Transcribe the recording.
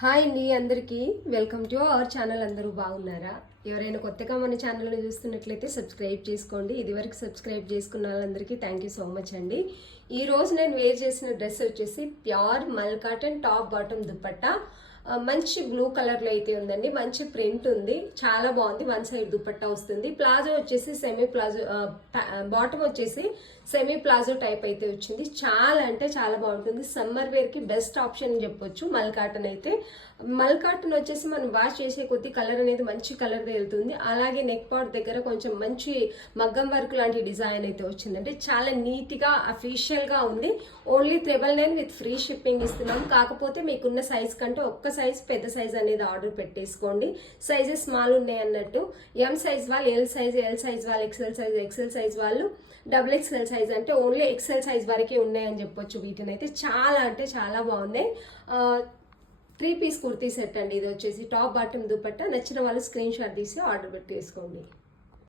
Hi అండి అందరికీ welcome to our channel. అందరూ బాగున్నారా? ఎవరైనా కొత్తగా మన ఛానల్ని చూస్తున్నట్లయితే సబ్స్క్రైబ్ చేసుకోండి. ఇదివరకు సబ్స్క్రైబ్ చేసుకున్న వాళ్ళందరికీ థ్యాంక్ యూ సో మచ్ అండి. ఈరోజు నేను వేర్ చేసిన డ్రెస్ వచ్చేసి ప్యూర్ మల్ కాటన్ టాప్ బాటమ్ దుపట్టా. మంచి బ్లూ కలర్లో అయితే ఉందండి. మంచి ప్రింట్ ఉంది, చాలా బాగుంది. వన్ సైడ్ దుపట్టా వస్తుంది. ప్లాజో వచ్చేసి సెమీ ప్లాజో, బాటమ్ వచ్చేసి సెమీ ప్లాజో టైప్ అయితే వచ్చింది. చాలా అంటే చాలా బాగుంటుంది. సమ్మర్ వేర్కి బెస్ట్ ఆప్షన్ అని చెప్పొచ్చు మల్ కాటన్ అయితే. మల్ కాటన్ వచ్చేసి మనం వాష్ చేసే కొద్ది కలర్ అనేది మంచి కలర్ వెళ్తుంది. అలాగే నెక్ పార్ట్ దగ్గర కొంచెం మంచి మగ్గం వర్క్ లాంటి డిజైన్ అయితే వచ్చిందంటే చాలా నీట్గా అఫీషియల్గా ఉంది. ఓన్లీ 999 విత్ ఫ్రీ షిప్పింగ్ ఇస్తున్నాం. కాకపోతే మీకున్న సైజ్ కంటే ఒక్క సైజ్ పెద్ద సైజ్ అనేది ఆర్డర్ పెట్టేసుకోండి. సైజెస్ స్మాల్ ఉన్నాయి అన్నట్టు. ఎం సైజ్ వాళ్ళు ఎల్ సైజ్ వాళ్ళు ఎక్సెల్ సైజ్ వాళ్ళు XXL సైజ్ అంటే ఓన్లీ ఎక్సెల్ సైజ్ వరకే ఉన్నాయని చెప్పొచ్చు. వీటిని అయితే చాలా అంటే చాలా బాగున్నాయి. 3 పీస్ కుర్తీ సెట్ అండి. ఇది వచ్చేసి టాప్ బాటమ్ దుపట్టా. నచ్చిన వాళ్ళు స్క్రీన్ షాట్ తీసి ఆర్డర్ పెట్టేసుకోండి.